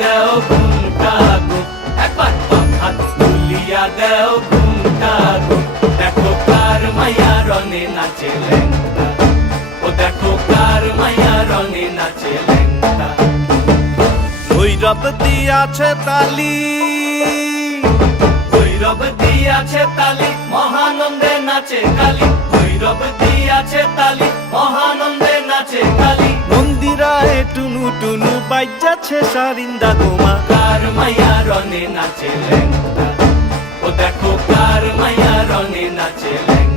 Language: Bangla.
দেও ঘুমটা গো, একবার বাম হাত তুলিয়া দেও ঘুমটা গো। দেখো কার মাইয়া রনে নাচে ল্যাংটা, ও দেখো কার মাইয়া রনে নাচে ল্যাংটা। ভৈরব দিয়াছে তালি, ভৈরব দিয়াছে তালি, মহানন্দে নাচে কালী। ভৈরব দিয়াছে তালি, মহানন্দে নাচে কালী। মন্দিরায় টুনু টুনু বাজ্যাছে সারিন্দা গোমা। কার মাইয়া রনে নাচে ল্যাংটা, ও দেখো কার মাইয়া রনে নাচে ল্যাংটা।